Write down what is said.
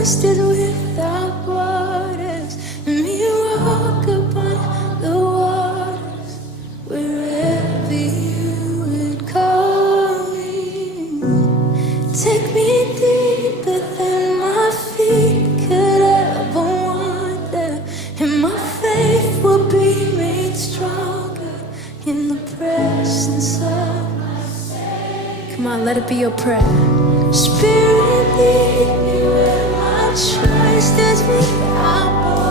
trusted without borders. Let me walk upon the waters wherever you would call me. Take me deeper than my feet could ever wander, and my faith will be made stronger in the presence of. Come on, let it be your prayer. Spirit, lead me where my trust is without borders.